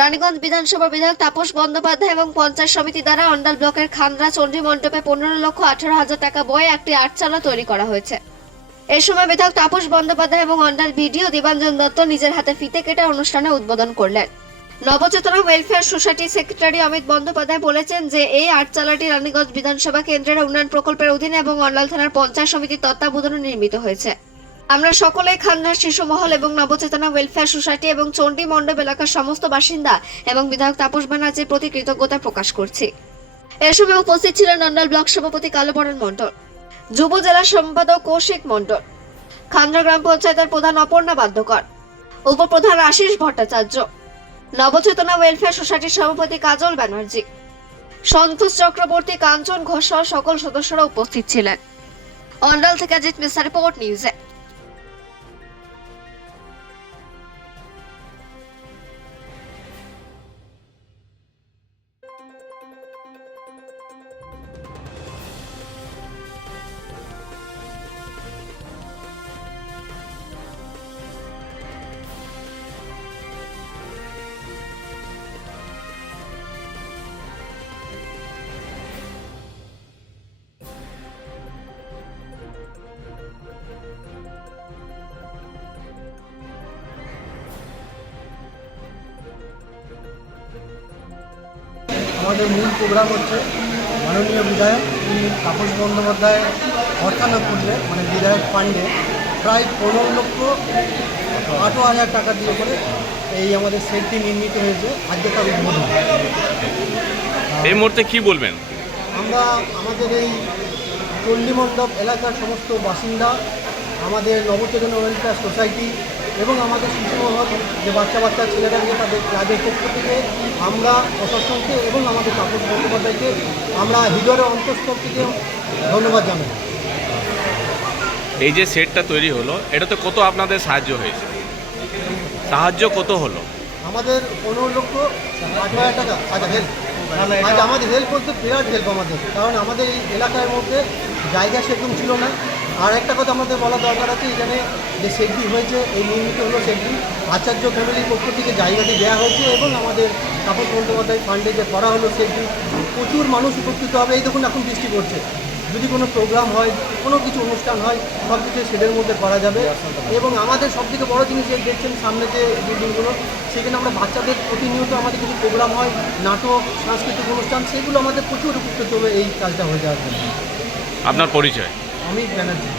রানীগঞ্জ বিধানসভা বিধায়ক তাপস বন্দ্যোপাধ্যায় এবং পঞ্চায়েত সমিতি দ্বারা অন্ডাল ব্লকের খান্দ্রা চণ্ডী মণ্ডপে পনেরো লক্ষ আঠারো হাজার টাকা বয়ে একটি আটচালা তৈরি করা হয়েছে। এ সময় বিধায়ক তাপস বন্দ্যোপাধ্যায় এবং অন্ডাল ভিডিও দেবাঞ্জন দত্ত নিজের হাতে ফিতে কেটে অনুষ্ঠানে উদ্বোধন করলেন। নবচেতনা ওয়েলফেয়ার সোসাইটির সেক্রেটারি অমিত বন্দ্যোপাধ্যায় বলেছেন যে, এই আটচালাটি রানীগঞ্জ বিধানসভা কেন্দ্রের উন্নয়ন প্রকল্পের অধীনে এবং অন্ডাল থানার পঞ্চায়েত সমিতির তত্ত্বাবধানে নির্মিত হয়েছে। আমরা সকলেই খান্নার শিশু মহল এবং নবচেতনা ওয়েলফেয়ার সোসাইটি এবং চণ্ডী মণ্ডপ এলাকার সমস্ত বাসিন্দা এবং বিধায়ক তাপস ব্যানার্জির প্রতি কৃতজ্ঞতা প্রকাশ করছি। এ সময় উপস্থিত ছিলেন নন্ডাল ব্লক সভাপতি কালোবরণ মণ্ডল, যুব জেলা সম্পাদক কৌশিক মণ্ডল খান্ডা গ্রাম পঞ্চায়েতের প্রধান অপর্ণা বাধ্যকর উপপ্রধান আশিস ভট্টাচার্য, নবচেতনা ওয়েলফেয়ার সোসাইটির সভাপতি কাজল ব্যানার্জি, সন্তোষ চক্রবর্তী, কাঞ্চন ঘোষ সকল সদস্যরা উপস্থিত ছিলেন। অন্ডাল থেকে অজিত মিশ্রা রিপোর্ট নিউজে আমাদের মূল প্রোগ্রাম হচ্ছে মাননীয় বিধায়ক তাপস বন্দ্যোপাধ্যায় করলে মানে বিধায়ক ফান্ডে প্রায় পনেরো লক্ষ আঠেরো হাজার টাকা দিয়ে করে এই আমাদের সেটটি নির্মিত হয়েছে আজকে তার উদ্বোধন। এই মুহূর্তে কি বলবেন? আমরা আমাদের এই চণ্ডীমণ্ডপ এলাকার সমস্ত বাসিন্দা আমাদের নবচেতনা ওয়েলফেয়ার সোসাইটি এবং আমাদের শিশুমহল যে বাচ্চা বাচ্চা ছেলেটাকে তাদের ক্লাবের পক্ষ থেকে আমরা প্রশাসনকে এবং আমাদের তাপস বন্দ্যোপাধ্যায়কে আমরা হৃদয়ের অন্তঃস্থল থেকে ধন্যবাদ জানাই। এই যে সেটটা তৈরি হলো এটাতে কত আপনাদের সাহায্য হয়েছে? সাহায্য কত হলো? আমাদের পনেরো লক্ষ আট হাজার টাকা। আচ্ছা হেল্প আজ আমাদের হেল্প বলতে বিরাট হেল্প আমাদের। কারণ আমাদের এই এলাকার মধ্যে জায়গা সেরকম ছিল না। আর একটা কথা আমাদের বলা দরকার আছে, এখানে যে শেডটি হয়েছে, এই নির্মিত হলো শেডটি আচার্য ফ্যামিলির পক্ষ থেকে জায়গাটি দেওয়া হয়েছে এবং আমাদের তাপস বন্দ্যোপাধ্যায় ফান্ডে যে করা হলো শেডটি প্রচুর মানুষ উপকৃত হবে। এই দেখুন এখন বৃষ্টি পড়ছে। যদি কোনো প্রোগ্রাম হয়, কোনো কিছু অনুষ্ঠান হয় সব কিছু শেডের মধ্যে করা যাবে। এবং আমাদের সব থেকে বড়ো জিনিস এই দেখছেন সামনে যে বিল্ডিংগুলো সেখানে আমরা বাচ্চাদের প্রতিনিয়ত আমাদের কিছু প্রোগ্রাম হয়, নাটক, সাংস্কৃতিক অনুষ্ঠান, সেগুলো আমাদের প্রচুর উপকৃত হবে এই কাজটা হয়ে যাওয়ার জন্য। আপনার পরিচয়? অমিত ব্যানার্জি